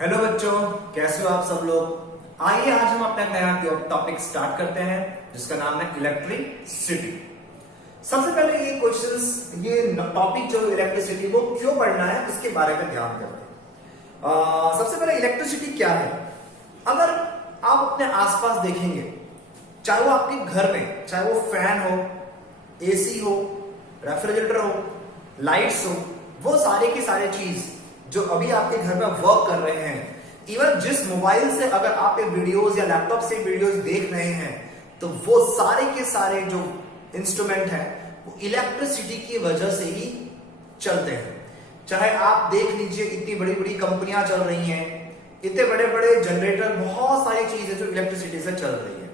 Hello बच्चों, कैसे हो आप सब लोग। आइए आज हम अपना नया टॉपिक स्टार्ट करते हैं जिसका नाम है इलेक्ट्रिसिटी। सबसे पहले ये क्वेश्चंस, ये टॉपिक जो इलेक्ट्रिसिटी वो क्यों पढ़ना है इसके बारे में ध्यान दें। सबसे पहले इलेक्ट्रिसिटी क्या है। अगर आप अपने आसपास देखेंगे, चाहे वो आपके घर में, चाहे वो फैन हो, एसी हो, रेफ्रिजरेटर हो, लाइट्स हो, वो सारे की सारे चीज जो अभी आपके घर में वर्क कर रहे हैं, इवन जिस मोबाइल से अगर आप ये वीडियोस या लैपटॉप से वीडियोस देख रहे हैं, तो वो सारे के सारे जो इंस्ट्रूमेंट हैं वो इलेक्ट्रिसिटी की वजह से ही चलते हैं। चाहे आप देख लीजिए, इतनी बड़ी बड़ी कंपनियां चल रही हैं, इतने बड़े बड़े जनरेटर, बहुत सारी चीजें जो इलेक्ट्रिसिटी से चल रही है।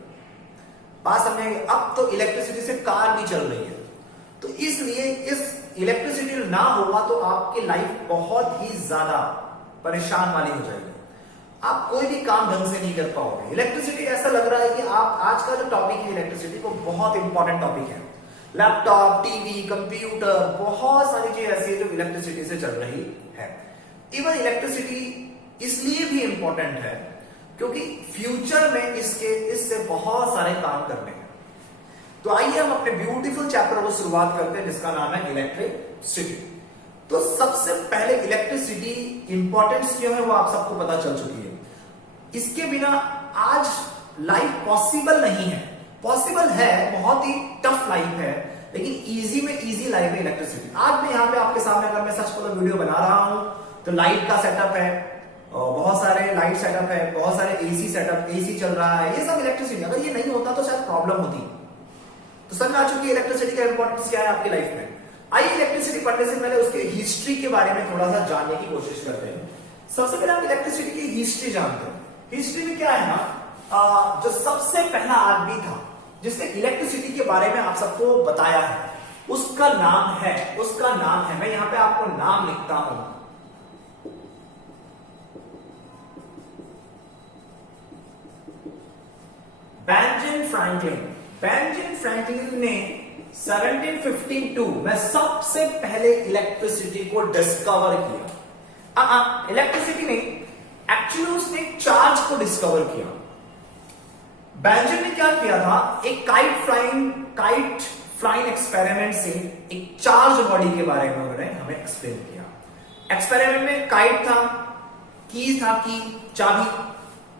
बात समझेंगे। अब तो इलेक्ट्रिसिटी से कार भी चल रही है, तो इसलिए इस इलेक्ट्रिसिटी ना होगा तो आपकी लाइफ बहुत ही ज्यादा परेशान वाली हो जाएगी। आप कोई भी काम ढंग से नहीं कर पाओगे। इलेक्ट्रिसिटी ऐसा लग रहा है कि आप आज का जो टॉपिक है इलेक्ट्रिसिटी को बहुत इंपॉर्टेंट टॉपिक है। लैपटॉप, टीवी, कंप्यूटर, बहुत सारी चीज ऐसी है जो इलेक्ट्रिसिटी से चल रही है। इवन इलेक्ट्रिसिटी इसलिए भी इंपॉर्टेंट है क्योंकि फ्यूचर में इससे बहुत सारे काम करने हैं। तो आइए हम अपने ब्यूटीफुल चैप्टर को शुरुआत करते हैं जिसका नाम है इलेक्ट्रिसिटी। तो सबसे पहले इलेक्ट्रिसिटी इंपॉर्टेंस क्यों है वो आप सबको पता चल चुकी है। इसके बिना आज लाइफ पॉसिबल नहीं है। पॉसिबल है, बहुत ही टफ लाइफ है, लेकिन इजी में इजी लाइफ है इलेक्ट्रिसिटी। आज मैं यहाँ पे आपके सामने अगर मैं सच बोलो वीडियो बना रहा हूं तो लाइट का सेटअप है, बहुत सारे लाइट सेटअप है, बहुत सारे एसी सेटअप, एसी चल रहा है, ये सब इलेक्ट्रिसिटी। अगर ये नहीं होता तो शायद प्रॉब्लम होती। तो समझ आ चुकी है इलेक्ट्रिसिटी का इंपॉर्टेंस क्या है आपकी लाइफ में। आइए इलेक्ट्रिसिटी पढ़ने से पहले उसके हिस्ट्री के बारे में थोड़ा सा जानने की कोशिश करते हैं। सबसे पहले हम इलेक्ट्रिसिटी की हिस्ट्री जानते हैं। हिस्ट्री में क्या है ना, जो सबसे पहला आदमी था जिसने इलेक्ट्रिसिटी के बारे में आप सबको बताया है, उसका नाम है, मैं यहां पे आपको नाम लिखता हूं, बेंजामिन फ्रैंकलिन। बेंजामिन फ्रैंकलिन ने 1752 में सबसे पहले इलेक्ट्रिसिटी को डिस्कवर किया। इलेक्ट्रिसिटी नहीं, एक्चुअली उसने चार्ज को डिस्कवर किया। बेंजामिन ने क्या किया था, एक काइट फ्लाइंग एक्सपेरिमेंट से एक चार्ज बॉडी के बारे में उन्होंने हमें एक्सप्लेन किया। एक्सपेरिमेंट में काइट था, चाबी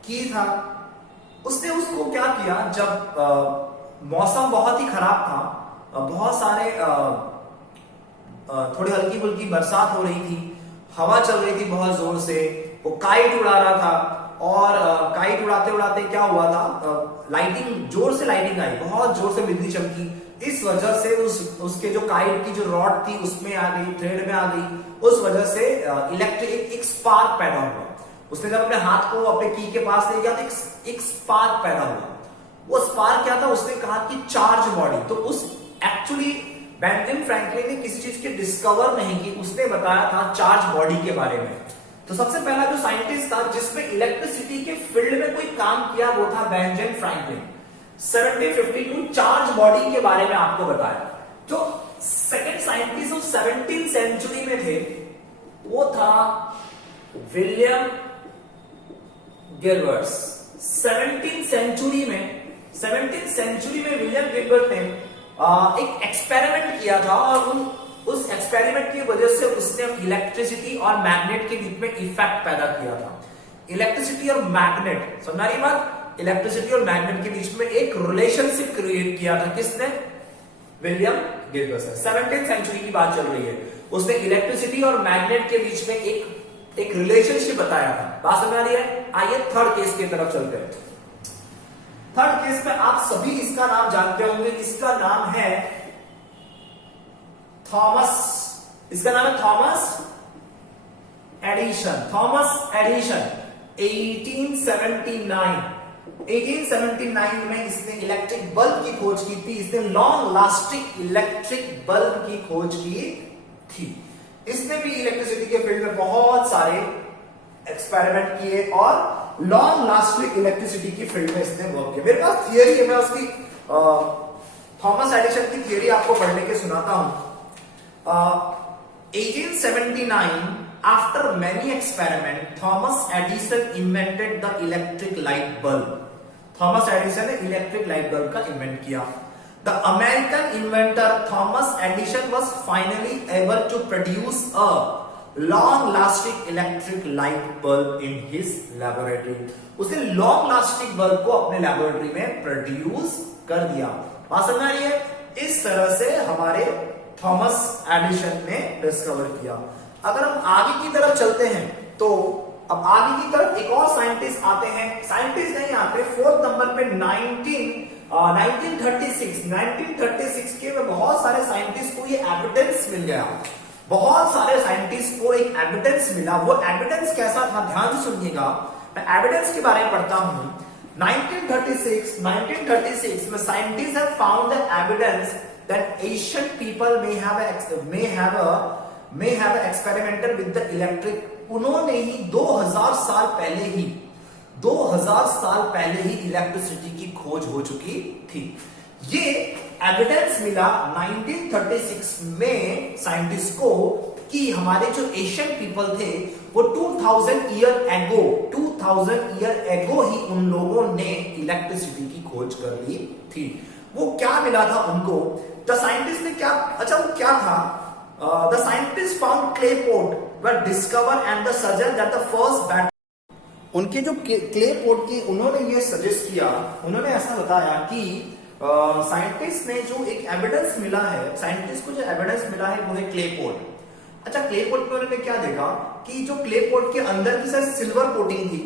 की था। उसने उसको क्या किया, जब मौसम बहुत ही खराब था, बहुत सारे थोड़ी हल्की फुल्की बरसात हो रही थी, हवा चल रही थी बहुत जोर से, वो काइट उड़ा रहा था, और काइट उड़ाते उड़ाते क्या हुआ था, लाइटिंग, जोर से लाइटिंग आई, बहुत जोर से बिजली चमकी। इस वजह से उसके जो काइट की जो रॉड थी उसमें आ गई, थ्रेड में आ गई। उस वजह से इलेक्ट्रिक एक स्पार्क पैदा हुआ। उसने जब अपने हाथ को अपने की के पास ले गया तो एक स्पार्क पैदा हुआ। वो स्पार्क क्या था, उसने कहा कि चार्ज बॉडी। तो उस एक्चुअली बेंजामिन फ्रैंकलिन ने किसी चीज के डिस्कवर नहीं की, उसने बताया था चार्ज बॉडी के बारे में। तो सबसे पहला जो साइंटिस्ट था जिसने इलेक्ट्रिसिटी के फील्ड में कोई काम किया वो था बेंजामिन फ्रैंकलिन। 1752 चार्ज बॉडी के बारे में आपको बताया। जो सेकंड साइंटिस्ट जो 17th सेंचुरी में थे वो था विलियम गिलबर्ट। 17th सेंचुरी में विलियम गिलबर्ट ने एक एक्सपेरिमेंट किया था, और उस एक्सपेरिमेंट की वजह से उसने इलेक्ट्रिसिटी और मैग्नेट के बीच में इफेक्ट पैदा किया था। इलेक्ट्रिसिटी और मैग्नेट, समझा रही बात, इलेक्ट्रिसिटी और मैग्नेट के बीच में एक रिलेशनशिप क्रिएट किया था। किसने? William Gilbert. 17th सेंचुरी की बात चल रही है। उसने इलेक्ट्रिसिटी और मैग्नेट के बीच में एक रिलेशनशिप बताया था। बात समझ आ रही है। आइए थर्ड केस की तरफ चलते हैं। थर्ड केस में आप सभी इसका नाम जानते होंगे। इसका नाम है थॉमस। इसका नाम है थॉमस एडिशन। 1879 में इसने इलेक्ट्रिक बल्ब की खोज की थी। इसने लॉन्ग लास्टिंग इलेक्ट्रिक बल्ब की खोज की थी। इसने भी इलेक्ट्रिसिटी के फील्ड में बहुत सारे एक्सपेरिमेंट किए और लॉन्ग लास्टिंग इलेक्ट्रिसिटी की फील्ड में इसने वर्क किया। मेरे पास थियरी है, मैं उसकी थॉमस एडिशन की थियरी आपको पढ़ने के सुनाता हूं। 1879 After many experiments, Thomas Edison invented the electric light bulb. Thomas Edison ने इलेक्ट्रिक लाइट बल्ब का इन्वेंट किया. The American inventor Thomas Edison was finally able to produce a long-lasting electric light bulb in his laboratory. उसने long-lasting bulb को अपने laboratory में produce कर दिया. बात समझ आ रही है? इस तरह से हमारे थॉमस एडिसन ने डिस्कवर किया. अगर हम आगे की तरफ चलते हैं तो अब आगे की तरफ एक और साइंटिस्ट आते हैं. साइंटिस्ट नहीं आते, फोर्थ नंबर पे 1936 के में बहुत सारे साइंटिस्ट को ये एविडेंस मिल गया. बहुत सारे साइंटिस्ट को एक एविडेंस मिला. वो एविडेंस कैसा था, ध्यान से सुनिएगा. मैं एविडेंस के बारे में पढ़ता हूं. 1936 में scientist have found the evidence that Asian people may have experimented with the electric. उन्होंने ही 2000 साल पहले ही इलेक्ट्रिसिटी की खोज हो चुकी थी. ये एविडेंस मिला 1936 में साइंटिस्ट को कि हमारे जो एशियन पीपल थे वो 2000 ईयर एगो ही उन लोगों ने इलेक्ट्रिसिटी की खोज कर ली थी. वो क्या मिला था उनको? द साइंटिस्ट ने क्या, अच्छा वो क्या था? The scientists found clay pot were discovered and the suggest that the first battery. उनके जो क्ले पोट की उन्होंने ये सजेस्ट किया, उन्होंने ऐसा बताया कि साइंटिस्ट ने जो एक एविडेंस मिला है, साइंटिस्ट को जो एविडेंस मिला है वो है क्ले पोट. अच्छा, क्ले पोट में उन्होंने क्या देखा कि जो क्ले पोट के अंदर की शायद सिल्वर कोटिंग थी.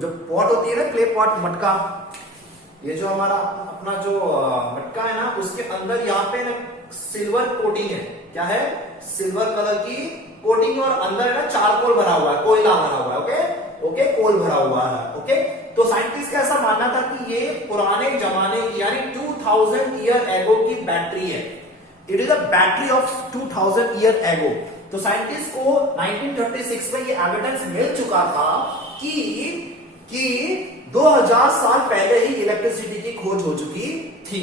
जो पॉट होती है ना, क्ले पॉट, मटका, ये जो हमारा अपना जो मटका है ना, उसके अंदर यहाँ पे ना सिल्वर कोटिंग है. क्या है? सिल्वर कलर की कोटिंग, और अंदर है ना चारकोल भरा हुआ है, कोयला भरा हुआ है. ओके, कोल भरा हुआ है. ओके, तो साइंटिस्ट का ऐसा मानना था कि ये पुराने जमाने की यानी 2000 ईयर एगो की बैटरी है. It is a battery of 2000 year ago. तो साइंटिस्ट को 1936 में ये एविडेंस मिल चुका था कि 2000 साल पहले ही इलेक्ट्रिसिटी की खोज हो चुकी थी.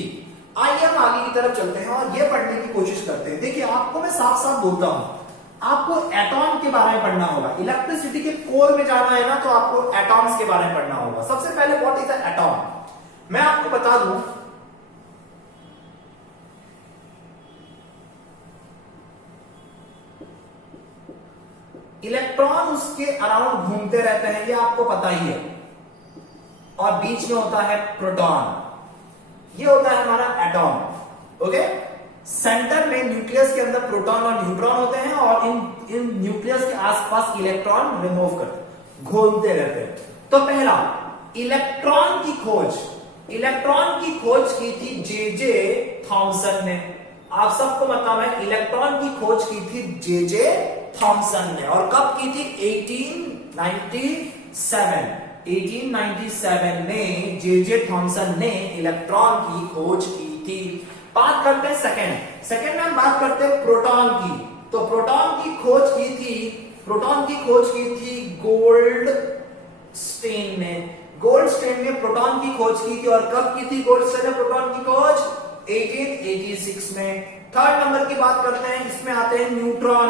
आइए हम आगे की तरफ चलते हैं और ये पढ़ने की कोशिश करते हैं. देखिए, आपको मैं साफ साफ बोलता हूं, आपको एटॉम के बारे में पढ़ना होगा. इलेक्ट्रिसिटी के कोर में जाना है ना, तो आपको एटॉम्स के बारे में पढ़ना होगा. सबसे पहले व्हाट इज अ एटॉम? मैं आपको बता दूं, इलेक्ट्रॉन उसके अराउंड घूमते रहते हैं, ये आपको पता ही है. और बीच में होता है प्रोटॉन. ये होता है हमारा एटॉम. ओके, सेंटर में न्यूक्लियस के अंदर प्रोटॉन और न्यूट्रॉन होते हैं, और इन न्यूक्लियस के आसपास इलेक्ट्रॉन रिमूव करते, घूमते रहते हैं. तो पहला इलेक्ट्रॉन की खोज की थी जे थॉमसन ने. आप सबको मालूम है, इलेक्ट्रॉन की खोज की थी जे थॉमसन ने. और कब की थी? 1897 में जे थॉमसन ने इलेक्ट्रॉन की खोज की थी. बात करते हैं सेकंड में हम बात करते हैं प्रोटॉन की. तो प्रोटॉन की खोज की थी गोल्डस्टेन ने. गोल्डस्टेन ने प्रोटॉन की खोज की थी. और कब की थी गोल्डस्टेन ने प्रोटॉन की खोज? 1886 में. थर्ड नंबर की बात करते हैं, इसमें आते हैं न्यूट्रॉन.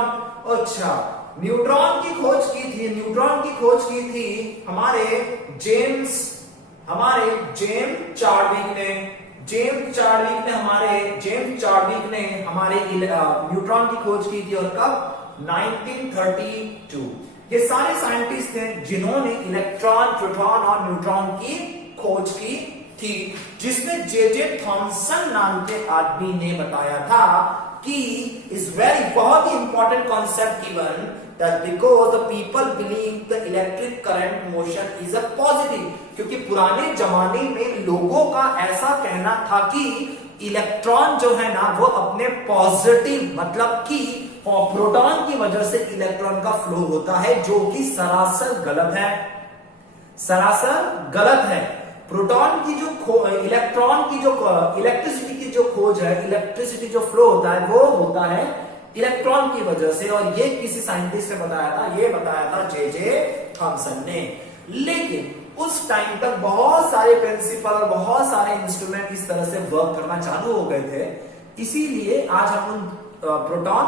अच्छा, न्यूट्रॉन की खोज की थी हमारे जेम्स चार्विक ने हमारे न्यूट्रॉन की खोज की थी. और कब? 1932. ये सारे साइंटिस्ट थे जिन्होंने इलेक्ट्रॉन, प्रोटॉन और न्यूट्रॉन की खोज की थी, जिसमें जे थॉमसन नाम के आदमी ने बताया था कि इज वेरी बहुत ही important concept given that because the people believe the electric current motion is a positive. क्योंकि पुराने जमाने में लोगों का ऐसा कहना था कि इलेक्ट्रॉन जो है ना वो अपने पॉजिटिव, मतलब कि प्रोटॉन की वजह से इलेक्ट्रॉन का फ्लो होता है, जो कि सरासर गलत है. प्रोटॉन की जो इलेक्ट्रॉन की जो इलेक्ट्रिसिटी की जो खोज है, इलेक्ट्रिसिटी जो फ्लो होता है वो होता है इलेक्ट्रॉन की वजह से. और ये किसी साइंटिस्ट ने बताया था जे थॉमसन ने. लेकिन उस टाइम तक बहुत सारे प्रिंसिपल और बहुत सारे इंस्ट्रूमेंट इस तरह से वर्क करना चालू हो गए थे. इसीलिए आज हम उन प्रोटॉन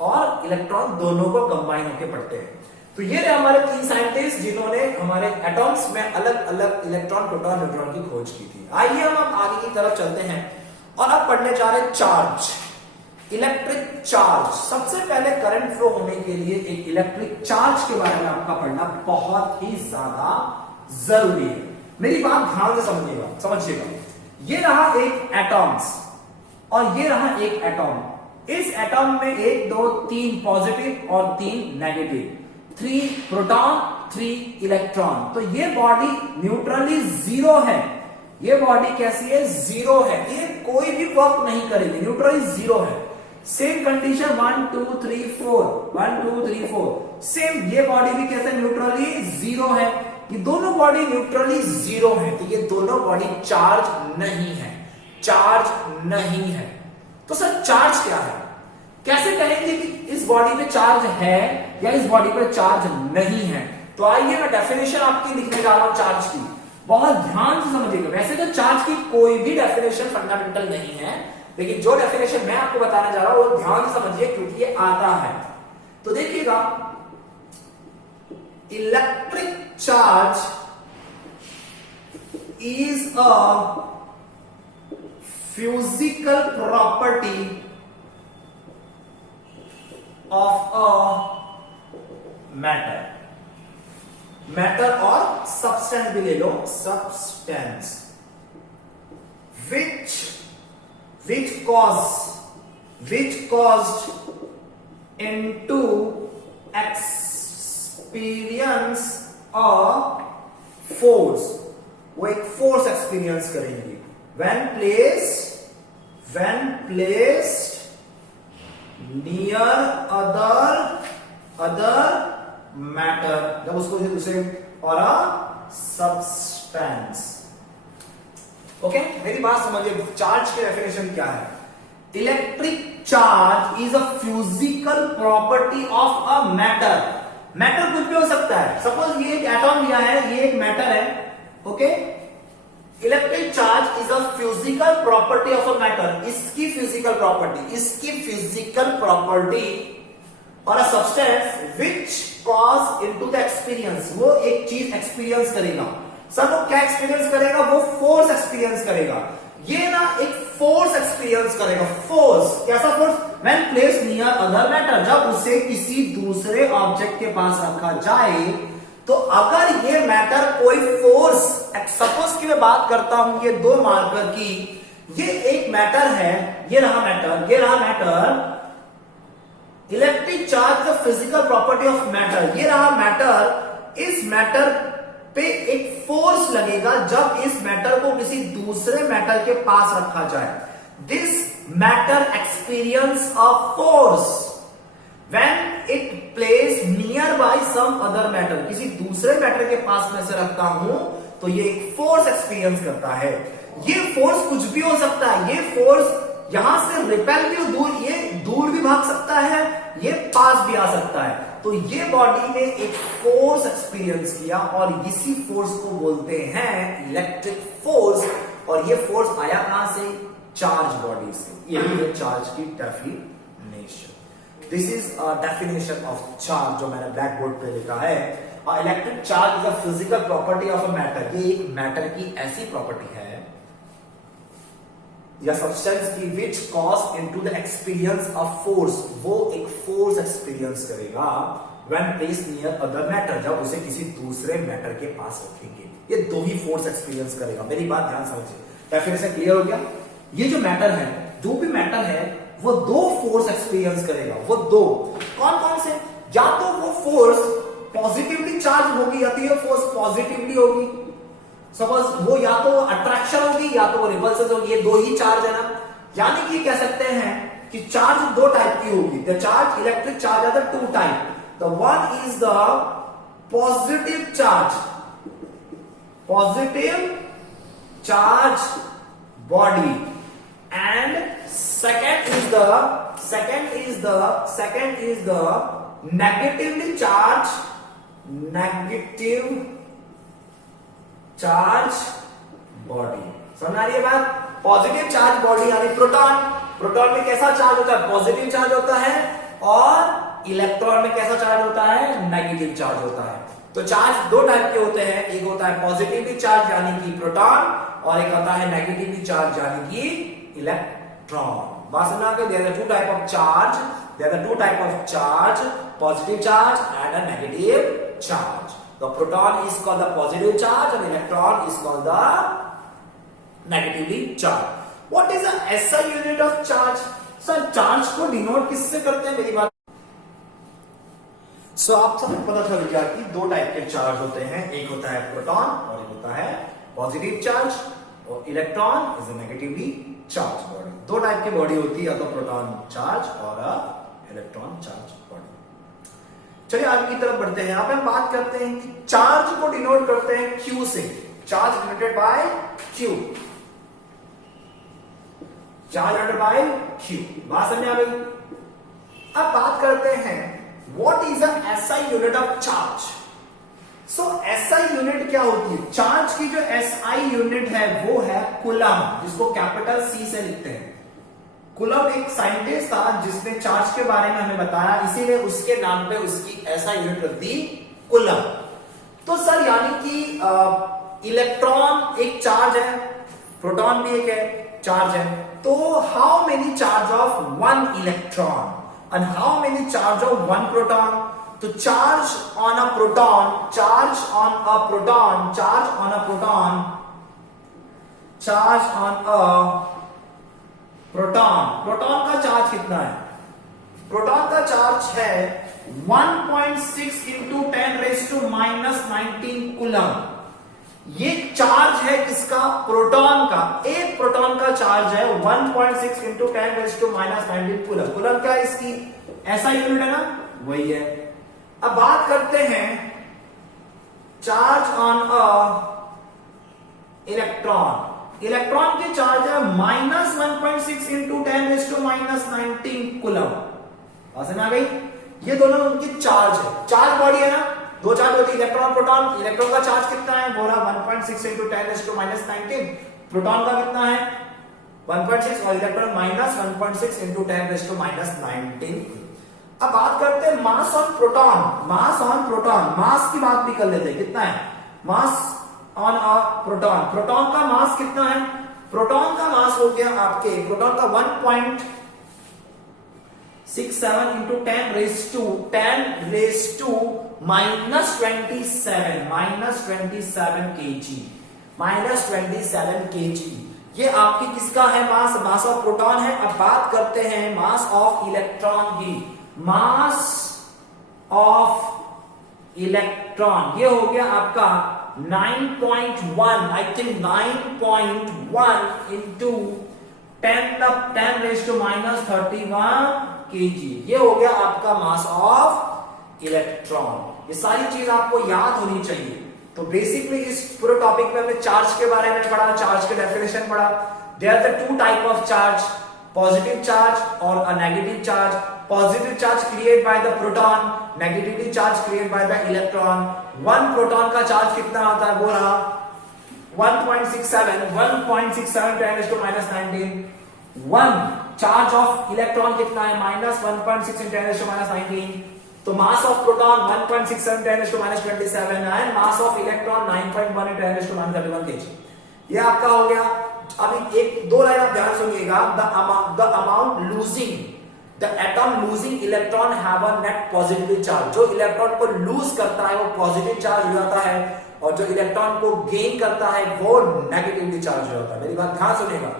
और इलेक्ट्रॉन दोनों को कंबाइन होकर पढ़ते हैं। तो ये रहे हमारे 3 साइंटिस्ट जिन्होंने हमारे एटॉम्स में अलग अलग इलेक्ट्रॉन, प्रोटॉन, न्यूट्रॉन की खोज की थी। आइए हम अब आगे की तरफ चलते हैं और अब पढ़ने जा रहे हैं चार्ज, इलेक्ट्रिक चार्ज। सबसे पहले करंट फ्लो होने के लिए एक इलेक्ट्रिक चार्ज के बारे में आपका पढ़ना बहुत ही ज्यादा जरूरी है। मेरी बात ध्यान से समझिएगा। ये रहा एक एटॉम्स और ये रहा एक एटॉम। इस एटॉम में 1 2 3 पॉजिटिव और 3 नेगेटिव, 3 प्रोटॉन 3 इलेक्ट्रॉन। तो ये बॉडी न्यूट्रली जीरो है। ये बॉडी कैसी है? जीरो है। ये कोई भी वर्क नहीं करेगी, न्यूट्रली जीरो है। Same condition 1 2 3 4 1 2 3 4 same. ये बॉडी भी कैसे? न्यूट्रली जीरो है। ये दोनों बॉडी न्यूट्रली जीरो है, तो ये दोनों बॉडी चार्ज नहीं है, चार्ज नहीं है। तो सर चार्ज क्या है? कैसे कहेंगे कि इस बॉडी पे चार्ज है या इस बॉडी पे चार्ज नहीं है? तो आइए मैं डेफिनेशन आपकी लिखने जा रहा हूं चार्ज की, बहुत ध्यान से समझिएगा। वैसे तो चार्ज की कोई भी डेफिनेशन फंडामेंटल नहीं है, लेकिन जो डेफिनेशन मैं आपको बताने जा रहा हूं वो ध्यान से समझिए क्योंकि ये आता है। तो देखिएगा, electric charge is a physical property of a matter और substance भी ले लो, substance which caused into experience a force। वो एक फोर्स एक्सपीरियंस करेंगी when placed near other matter, जब उसको दूसरे और सब्सटेंस। ओके, मेरी बात समझिए। चार्ज की डेफिनेशन क्या है? Electric charge is a physical property of a matter. Matter कुछ भी हो सकता है। सपोज ये एक एटॉम लिया है, ये एक मैटर है। Okay, electric charge is a physical property of a matter. इसकी फिजिकल प्रॉपर्टी और a substance which cause into the experience. वो एक चीज एक्सपीरियंस करेगा। सर वो क्या एक्सपीरियंस करेगा? वो फोर्स एक्सपीरियंस करेगा। ये ना एक फोर्स एक्सपीरियंस करेगा। फोर्स कैसा force? When place near other matter, जब उसे किसी दूसरे ऑब्जेक्ट के पास रखा जाए। तो अगर ये मैटर कोई फोर्स, सपोज की मैं बात करता हूं ये 2 मार्कर की, ये एक मैटर है, ये रहा मैटर, ये रहा matter. Electric charge the physical property of matter, ये रहा मैटर। इस मैटर पे एक फोर्स लगेगा जब इस मैटर को किसी दूसरे मैटर के पास रखा जाए। This matter experience a force when it placed nearby some other matter। किसी दूसरे मैटर के पास में से रखता हूं तो ये एक फोर्स एक्सपीरियंस करता है। ये फोर्स कुछ भी हो सकता है। ये फोर्स यहां से रिपेल भी दूर, ये दूर भी भाग सकता है, ये पास भी आ सकता है। तो ये बॉडी ने एक फोर्स एक्सपीरियंस किया और इसी फोर्स को बोलते हैं इलेक्ट्रिक फोर्स। और ये फोर्स आया कहां से? चार्ज बॉडी से। ये भी है चार्ज की definition. This is a definition of charge जो मैंने ब्लैक बोर्ड पे लिखा है। Electric charge is a physical property of a matter. ये एक मैटर की ऐसी प्रॉपर्टी है या सब्सटेंस की which cause into the experience of force. वो एक फोर्स एक्सपीरियंस करेगा when placed near other matter, जब उसे किसी दूसरे मैटर के पास रखेंगे। ये 2 ही फोर्स एक्सपीरियंस करेगा। मेरी बात ध्यान समझिए। डेफिनेशन क्लियर हो गया? ये जो मैटर है, जो भी मैटर है, वो 2 फोर्स एक्सपीरियंस करेगा। वो 2 कौन कौन से? या तो वो फोर्स पॉजिटिवली चार्ज होगी या तो ये फोर्स पॉजिटिवली होगी। सपोज वो या तो अट्रैक्शन होगी या तो वो रिपल्सन होगी। ये 2 ही चार्ज है ना। यानी कि कह सकते हैं कि चार्ज 2 टाइप की होगी। The charge, electric charge are the 2 type. The one is the positive charge body and second is the negative charge body। समझ आ रही है बात? पॉजिटिव चार्ज बॉडी यानी प्रोटॉन। प्रोटॉन में कैसा चार्ज होता है? पॉजिटिव चार्ज होता है। और इलेक्ट्रॉन में कैसा चार्ज होता है, नेगेटिव चार्ज होता है। तो चार्ज दो टाइप के होते हैं, एक होता है पॉजिटिवली चार्ज यानी कि प्रोटॉन, और एक होता है नेगेटिवली चार्ज यानी कि इलेक्ट्रॉन। बात समझ आ गई? There are two type of charge, there are two type of charge, positive charge and a negative charge. The proton is called the positive charge and electron is called the negatively charged. What is the SI unit of charge? Sir, charge को denote किससे करते हैं, मेरी बात। So आप सबको पता चल गया कि दो टाइप के चार्ज होते हैं, एक होता है प्रोटॉन और एक होता है पॉजिटिव चार्ज, और electron is a negatively charge body. दो टाइप की बॉडी होती है, या तो प्रोटॉन चार्ज और इलेक्ट्रॉन चार्ज बॉडी। चलिए आगे की तरफ बढ़ते हैं। यहां पे हम बात करते हैं कि चार्ज को डिनोट करते हैं Q से। Charge denoted by Q, charge denoted by Q। बात समझ आ गई? अब बात करते हैं what is the SI unit of charge. So SI unit क्या होती है? चार्ज की जो SI यूनिट है वो है कूलम, जिसको कैपिटल C से लिखते हैं। कूलम एक साइंटिस्ट था जिसने चार्ज के बारे में हमें बताया, इसीलिए उसके नाम पे उसकी ऐसा यूनिट रख दी कूलम। तो सर यानी कि इलेक्ट्रॉन एक चार्ज है, प्रोटॉन भी एक है चार्ज है, तो how many charge of one electron and how many charge of one proton? तो charge on a proton, charge on a proton, charge on a proton, charge on a proton, proton का charge कितना है? Proton का charge है 1.6 into 10⁻⁻19 coulomb. ये charge है किसका? Proton का। एक प्रोटॉन का चार्ज है 1.6 इंटू 10⁻⁻19 कूलम। कूलम क्या है इसकी? ऐसा यूनिट है ना, वही है। अब बात करते हैं charge on a electron. Electron के चार्ज है -1.6 इंटू 10⁻⁻19 कूलम। समझ आ गई? ये दोनों उनकी चार्ज है, चार्ज बॉडी है ना, दो चार्ज होती है इलेक्ट्रॉन प्रोटॉन। इलेक्ट्रॉन का चार्ज कितना है? बोला 1.6 इंटू 10⁻⁻19। प्रोटॉन का कितना है? 1.6, और इलेक्ट्रॉन -1.6 इंटू 10⁻⁻19। अब बात करते हैं mass on proton. Mass on proton, mass की बात भी कर लेते हैं। कितना है mass on a proton? Proton का मास कितना है? प्रोटॉन का मास हो गया आपके, प्रोटॉन का 1.67 इंटू 10⁻⁻27 kg, -27 kg। ये आपकी किसका है मास? मास ऑफ प्रोटॉन है। अब बात करते हैं मास ऑफ इलेक्ट्रॉन की। मास ऑफ इलेक्ट्रॉन ये हो गया आपका 9.1, आई थिंक 9.1 इंटू 10⁻31 kg। ये हो गया आपका मास ऑफ इलेक्ट्रॉन। ये सारी चीज आपको याद होनी चाहिए। तो बेसिकली इस पूरे टॉपिक में हमने चार्ज के बारे में पढ़ा, चार्ज के डेफिनेशन पढ़ा। There are the two type of charge, positive charge और a negative charge. Positive charge create by the proton, negative charge create by the electron. One proton का चार्ज कितना होता है? वो रहा 1.67 10⁻⁻19। वन चार्ज ऑफ इलेक्ट्रॉन कितना है? -1.6 × 10⁻⁻19। तो mass of proton 1.67 × 10⁻⁻27 and mass of electron 9.1 × 10⁻31 kg। ये आपका हो गया। अभी एक दो लाइन आप ध्यान सुनिएगा। The amount losing, the atom losing electron have a net positive charge. जो इलेक्ट्रॉन को लूज करता है वो पॉजिटिव चार्ज हो जाता है, और जो इलेक्ट्रॉन को गेन करता है वो नेगेटिवली चार्ज हो जाता है। मेरी बात ध्यान सुनिएगा।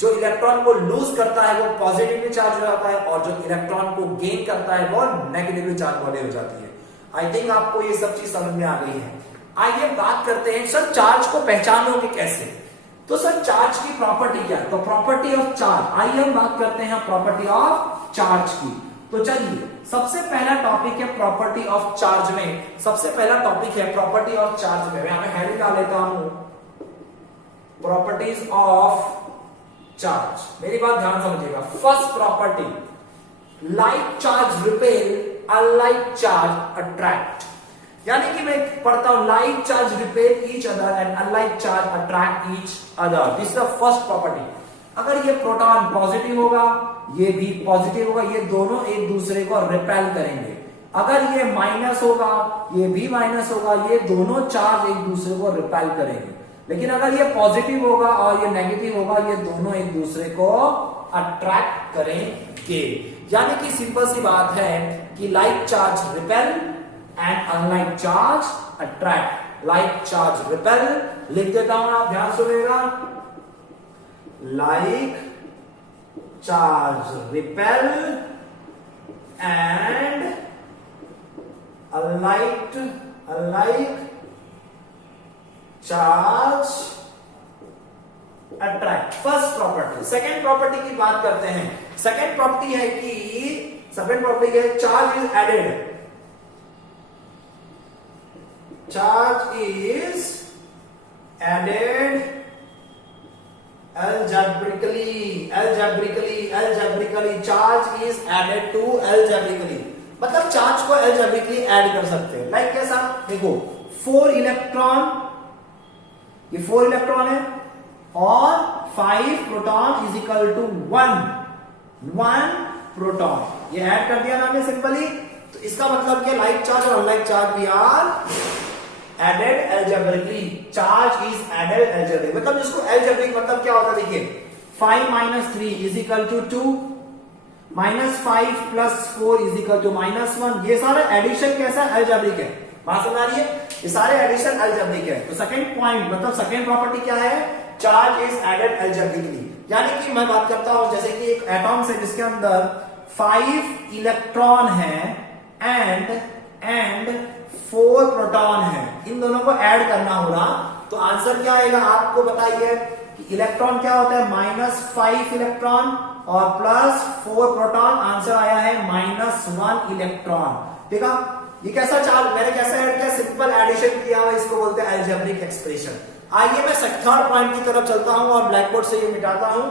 जो इलेक्ट्रॉन को लूज करता है वो पॉजिटिवली चार्ज हो जाता है, और जो इलेक्ट्रॉन को गेन करता है वो नेगेटिवली चार्ज बॉडी हो जाती है। आई थिंक आपको ये सब चीज समझ में आ गई है। आइए बात करते हैं सर चार्ज को पहचानोगे कैसे। तो सर चार्ज की प्रॉपर्टी क्या है? तो प्रॉपर्टी ऑफ चार्ज, आइए हम बात करते हैं प्रॉपर्टी ऑफ चार्ज की। तो चलिए सबसे पहला टॉपिक है प्रॉपर्टी ऑफ चार्ज में। सबसे पहला टॉपिक है प्रॉपर्टी ऑफ चार्ज में। मैं यहां पे हेडिंग डाल लेता हूं, प्रॉपर्टीज ऑफ चार्ज। मेरी बात ध्यान समझिएगा। First property, like charge repel, unlike charge attract. यानी कि मैं पढ़ता हूं like charge repel each other and unlike charge attract each other. This is the first property. अगर ये प्रोटॉन पॉजिटिव होगा, ये भी पॉजिटिव होगा, ये दोनों एक दूसरे को रिपेल करेंगे। अगर ये माइनस होगा, ये भी माइनस होगा, ये दोनों चार्ज एक दूसरे को रिपेल करेंगे। लेकिन अगर ये पॉजिटिव होगा और ये नेगेटिव होगा, ये दोनों एक दूसरे को अट्रैक्ट करेंगे। यानी कि सिंपल सी बात है कि like charge repel and unlike charge attract. Like charge repel लिख देता हूं, आप ध्यान सुनिएगा। Like charge repel and unlike charge attract. First property. Second property की बात करते हैं। सेकेंड प्रॉपर्टी है कि charge is added. Charge is added algebraically charge is added to algebraically, मतलब चार्ज को algebraically ऐड कर सकते हैं। लाइक कैसा, देखो 4 इलेक्ट्रॉन, ये 4 इलेक्ट्रॉन है और 5 proton is equal to 1 proton, ये ऐड कर दिया ना हमने सिंपली। तो इसका मतलब क्या, लाइक चार्ज और अनलाइक चार्ज भी are added algebraically। Charge is added algebraically, मतलब इसको algebraic मतलब क्या होता है, देखिए 5 - 3 is equal to 2, -5 + 4 is equal to -1। ये सारा एडिशन कैसा है, algebraic है। बात समझ आ रही है, ये सारे एडिशन algebraic है। तो सेकंड पॉइंट मतलब सेकंड प्रॉपर्टी क्या है, चार्ज इज एडेड algebraically। यानी कि मैं बात करता हूं जैसे कि एक एटॉम है जिसके अंदर 5 इलेक्ट्रॉन है एंड 4 प्रोटॉन है, इन दोनों को ऐड करना होगा। तो आंसर क्या आएगा, आपको बताइए कि इलेक्ट्रॉन क्या होता है, -5 इलेक्ट्रॉन और +4 प्रोटॉन। आंसर आया है -1 इलेक्ट्रॉन। देखा ये कैसा चार्ज, मैंने कैसा ऐड किया, सिंपल एडिशन किया हुआ, इसको बोलते हैं अलजेब्रिक एक्सप्रेशन। आइए मैं थर्ड पॉइंट की तरफ चलता हूं और ब्लैक बोर्ड से ये मिटाता हूं।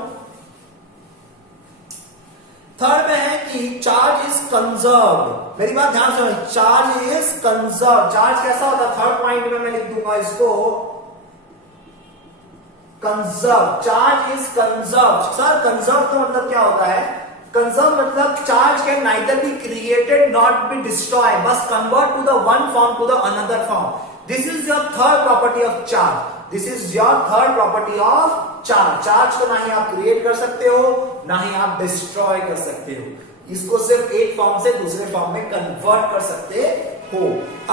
थर्ड में है कि चार्ज इज कंजर्व्ड। मेरी बात ध्यान से, चार्ज इज कंजर्व्ड। चार्ज कैसा होता है, थर्ड पॉइंट में मैं लिख दूंगा इसको conserve. Charge is conserve. Sir conserve का मतलब क्या होता है, कंजर्व मतलब charge can neither be created not be destroy, बस convert to the one form to the another form. This is your third property of charge. This is your third property of charge. Charge को ना ही आप create कर सकते हो, ना ही आप destroy कर सकते हो। इसको सिर्फ एक फॉर्म से दूसरे फॉर्म में कन्वर्ट कर सकते हो।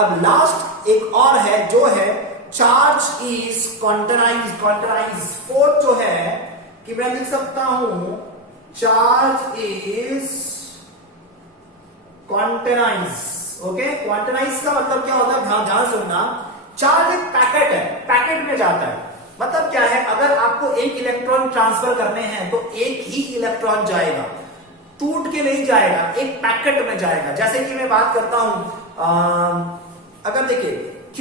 अब लास्ट एक और है जो है चार्ज इज क्वांटाइज। फोर्थ जो है कि मैं लिख सकता हूं charge is quantize. Okay, quantize का मतलब क्या होता है, ध्यान सुनना। चार्ज एक पैकेट है, पैकेट में जाता है। मतलब क्या है, अगर आपको एक इलेक्ट्रॉन ट्रांसफर करने हैं तो एक ही इलेक्ट्रॉन जाएगा, टूट के नहीं जाएगा, एक पैकेट में जाएगा। जैसे कि मैं बात करता हूं, अगर देखिए Q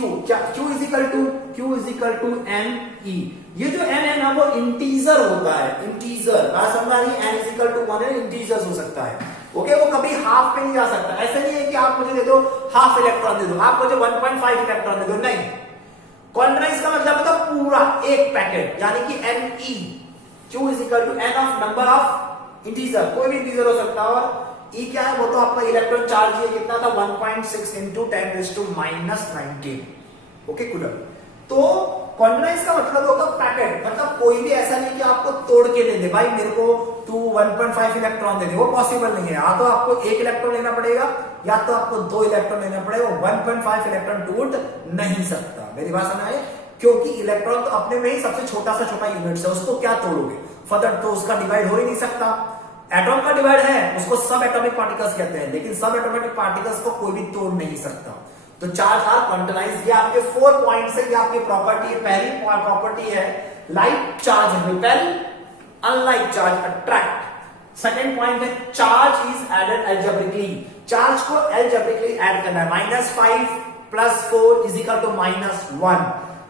is equal to N E. ये जो n है ना वो इंटीजर होता है, इंटीजर। बात समझ आ रही है, n इज इक्वल टू 1 है, इंटीजर हो सकता है। ओके, वो कभी हाफ पे नहीं जा सकता। ऐसे नहीं है कि आप मुझे दे दो हाफ इलेक्ट्रॉन दे दो, आप मुझे 1.5 इलेक्ट्रॉन दे दो, नहीं। क्वांटाइज का मतलब होता है पूरा एक पैकेट, यानी कि N E. Q is equal to N of number of integer, कोई भी इंटीजर हो सकता है। और E क्या है, वो तो आपका इलेक्ट्रॉन चार्ज है, कितना था 1.6 इंटू 10⁻⁻⁹। Okay coulomb. तो क्वांटाइज का मतलब होगा पैकेट, मतलब कोई भी ऐसा नहीं कि आपको तोड़ के दे दे, भाई मेरे को तू 1.5 इलेक्ट्रॉन दे दे, वो पॉसिबल नहीं है। या तो आपको एक इलेक्ट्रॉन लेना पड़ेगा या तो आपको 2 इलेक्ट्रॉन लेना पड़ेगा। 1.5 इलेक्ट्रॉन टूट नहीं सकता। मेरी बात समझ आए, क्योंकि इलेक्ट्रॉन तो अपने में ही सबसे छोटा सा छोटा यूनिट है, उसको क्या तोड़ोगे, फर्दर तो उसका डिवाइड हो ही नहीं सकता। एटॉम का डिवाइड है, उसको सब एटॉमिक पार्टिकल्स कहते हैं, लेकिन सब एटॉमिक पार्टिकल्स को कोई भी तोड़ नहीं सकता। तो चार्ज आर क्वांटाइज्ड। ये आपके 4 पॉइंट्स है, ये आपकी प्रॉपर्टी है। पहली प्रॉपर्टी है like charge repel, unlike charge attract. Second point है charge is added algebraically. Charge को अलजेब्रिकली ऐड करना है। -5 + 4 इज इक्वल टू -1।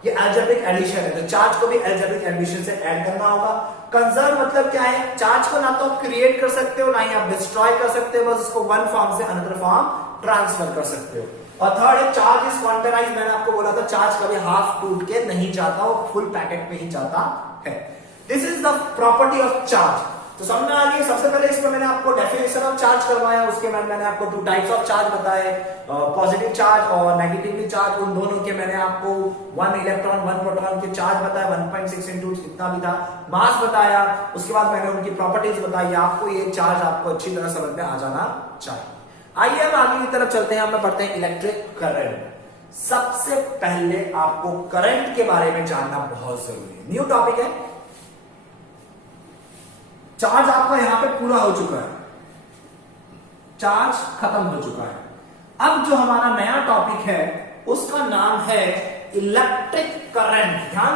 ये अलजेब्रिक एडिशन है, तो चार्ज को भी अलजेब्रिक एडिशन से ऐड करना होगा। कंजर्व मतलब क्या है, चार्ज को ना तो आप क्रिएट कर सकते हो ना ही आप डिस्ट्रॉय कर सकते हो, बस उसको वन फॉर्म से अनदर फॉर्म ट्रांसफर कर सकते हो। और थर्ड है चार्ज इज क्वांटाइज। मैंने आपको बोला था चार्ज कभी हाफ टूट के नहीं जाता, वो फुल पैकेट में ही जाता है। This is the property of charge. तो समझ में आ गई। सबसे पहले इसमें मैंने आपको डेफिनेशन ऑफ चार्ज करवाया, उसके बाद मैंने आपको 2 टाइप्स ऑफ चार्ज बताए, पॉजिटिव चार्ज और नेगेटिवली चार्ज। उन दोनों के मैंने आपको 1 इलेक्ट्रॉन 1 प्रोटॉन के चार्ज बताया, 1.6 इंटू कितना भी था, मास बताया। उसके बाद मैंने उनकी प्रॉपर्टीज बताई। आपको ये चार्ज आपको अच्छी तरह समझ में आ जाना चाहिए। आइए हम आगे की तरफ चलते हैं। हम पढ़ते हैं इलेक्ट्रिक करंट। सबसे पहले आपको करंट के बारे में जानना बहुत जरूरी है। न्यू टॉपिक है। चार्ज आपका यहां पे पूरा हो चुका है, चार्ज खत्म हो चुका है। अब जो हमारा नया टॉपिक है उसका नाम है इलेक्ट्रिक करंट। ध्यान